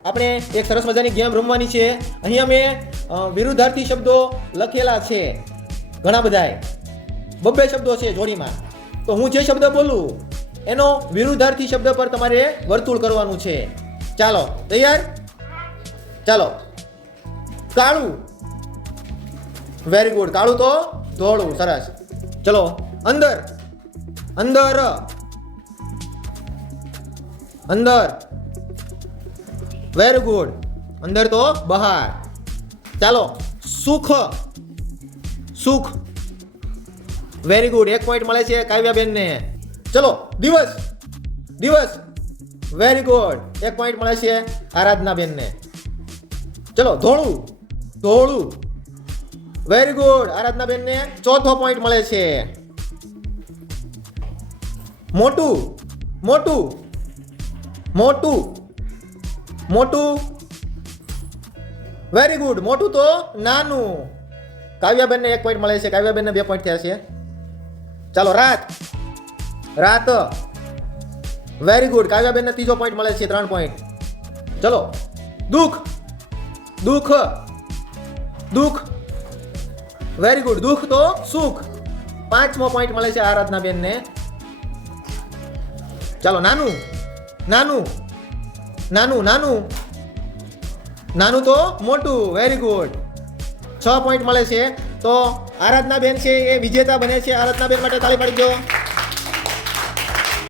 આપણે એક સરસ મજાની ગેમ રમવાની છે. અહીંયા મેં વિરુદ્ધાર્થી શબ્દો લખેલા છે ઘણા બધાય. બબ્બે શબ્દો છે જોડીમાં. તો હું જે શબ્દ બોલું એનો વિરુદ્ધાર્થી શબ્દ પર તમારે વર્તુળ કરવાનું છે. ચાલો તૈયાર? ચાલો. કાળું. Very good. કાળું તો ધોળું. સરસ. ચલો. અંદર. અંદર. અંદર. Very good. અંદર તો બહાર. ચાલો. સુખ. સુખ. Very good. 1 પોઈન્ટ મળે છે કાવ્યાબેનને. ચલો. દિવસ. દિવસ. Very good. 1 પોઈન્ટ મળે છે આરાધનાબેનને. ચલો. ધોળું. ધોળું. Very good. આરાધનાબેનને 4થો પોઈન્ટ મળે છે. મોટું. મોટું. મોટું. મોટું. Very good. મોટું તો નાનું. કાવ્યાબેનને 1 પોઈન્ટ મળે છે. કાવ્યાબેનને 2 પોઈન્ટ થયા છે. ચાલો. રાત. રાત. Very good. કાવ્યાબેનને 3જો પોઈન્ટ મળે છે. 3 પોઈન્ટ. ચલો. દુઃખ. દુઃખ. દુઃખ. Very good. દુઃખ તો સુખ. 5મો પોઈન્ટ મળે છે આરાધનાબેનને. ચાલો. નાનું. નાનું. નાનું. નાનું. નાનું તો મોટું. Very good. 6 પોઈન્ટ મળે છે. તો આરાધનાબેન છે એ વિજેતા બને છે. આરાધનાબેન માટે તાળી પાડી દો.